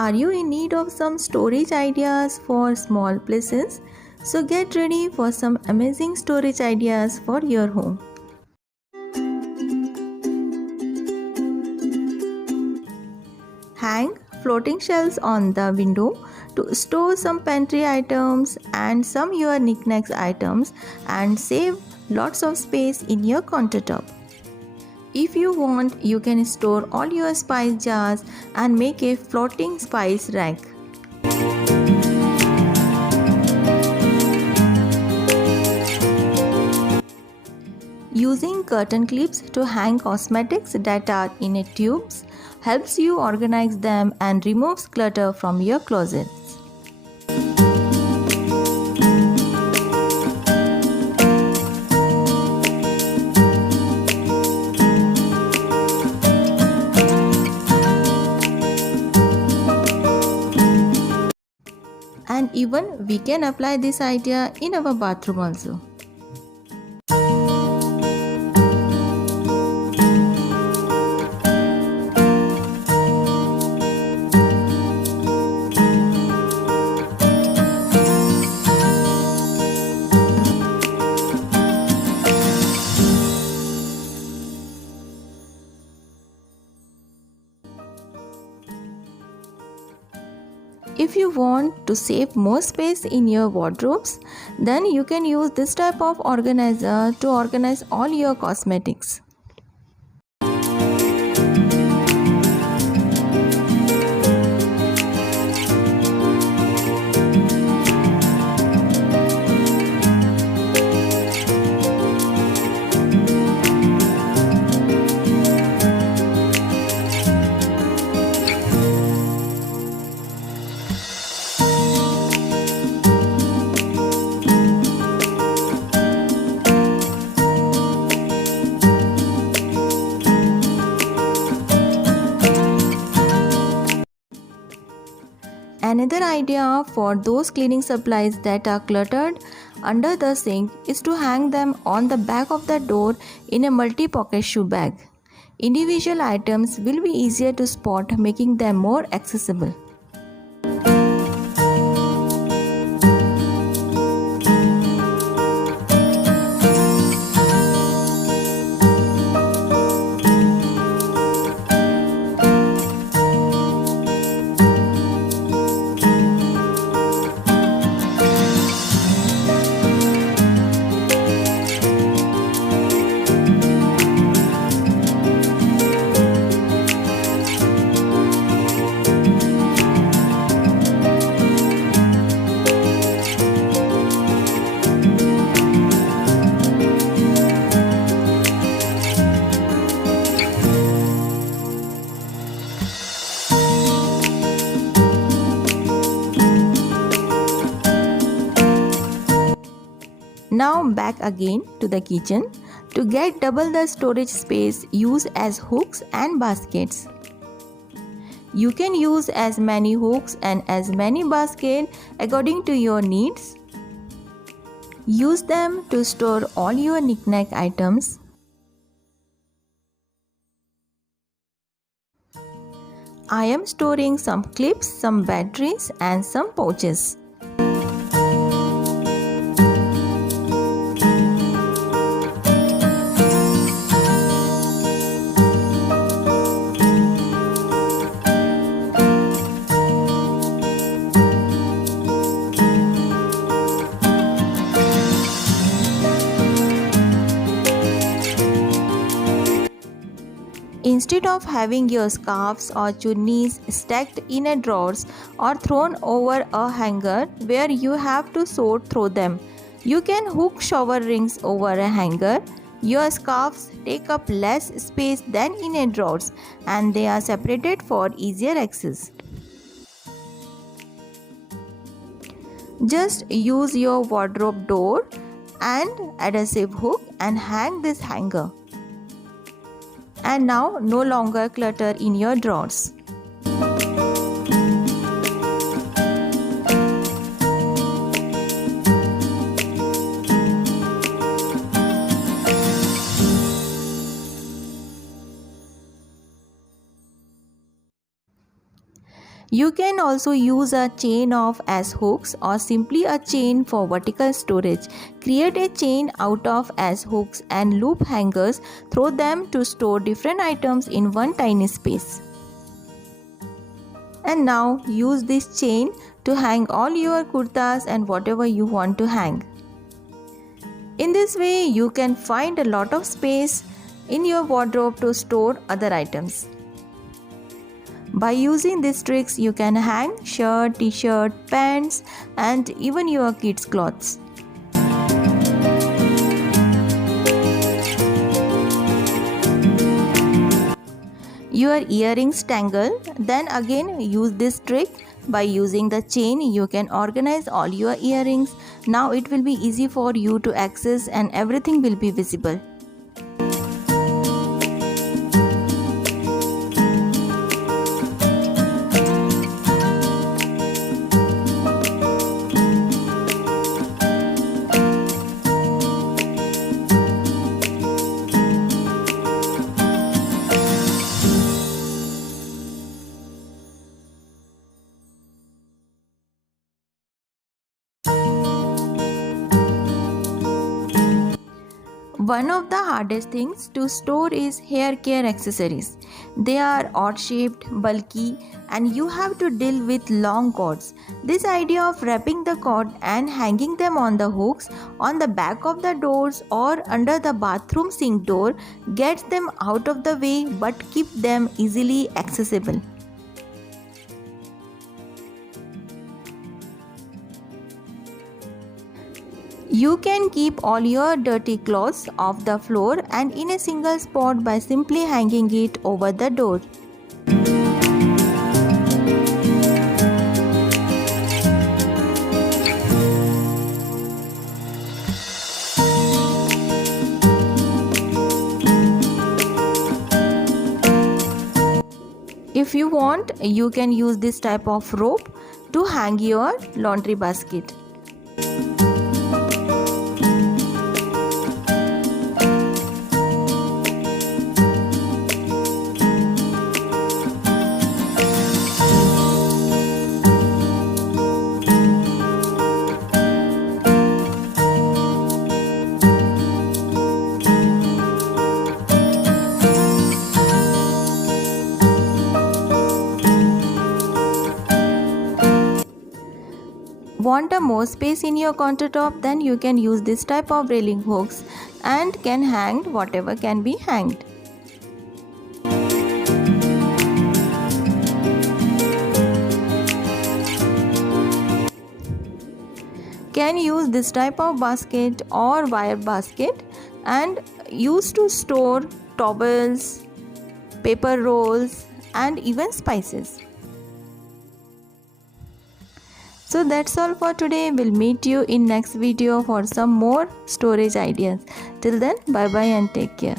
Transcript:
Are you in need of some storage ideas for small places? So get ready for some amazing storage ideas for your home. Hang floating shelves on the window to store some pantry items and some your knickknacks items and save lots of space in your countertop. If you want, you can store all your spice jars and make a floating spice rack. Using curtain clips to hang cosmetics that are in tubes helps you organize them and removes clutter from your closets. And even we can apply this idea in our bathroom also. If you want to save more space in your wardrobes, then you can use this type of organizer to organize all your cosmetics. Another idea for those cleaning supplies that are cluttered under the sink is to hang them on the back of the door in a multi-pocket shoe bag. Individual items will be easier to spot, making them more accessible. Now back again to the kitchen. To get double the storage space, use as hooks and baskets. You can use as many hooks and as many baskets according to your needs. Use them to store all your knickknack items. I am storing some clips, some batteries and some pouches. Instead of having your scarves or chunnis stacked in a drawers or thrown over a hanger where you have to sort through them, you can hook shower rings over a hanger. Your scarves take up less space than in a drawers and they are separated for easier access. Just use your wardrobe door and adhesive hook and hang this hanger. And now no longer clutter in your drawers. You can also use a chain of as hooks or simply a chain for vertical storage. Create a chain out of as hooks and loop hangers. Throw them to store different items in one tiny space. And now use this chain to hang all your kurtas and whatever you want to hang. In this way, you can find a lot of space in your wardrobe to store other items. By using these tricks, you can hang shirt, t-shirt, pants, and even your kids' clothes. Your earrings tangle, then again use this trick. By using the chain, you can organize all your earrings. Now it will be easy for you to access and everything will be visible. One of the hardest things to store is hair care accessories. They are odd shaped, bulky, and you have to deal with long cords. This idea of wrapping the cord and hanging them on the hooks on the back of the doors or under the bathroom sink door gets them out of the way but keep them easily accessible. You can keep all your dirty clothes off the floor and in a single spot by simply hanging it over the door. If you want, you can use this type of rope to hang your laundry basket. Want a more space in your countertop? Then you can use this type of railing hooks and can hang whatever can be hanged. Can use this type of basket or wire basket and use to store towels, paper rolls, and even spices. So that's all for today. We'll meet you in next video for some more storage ideas. Till then, bye bye and take care.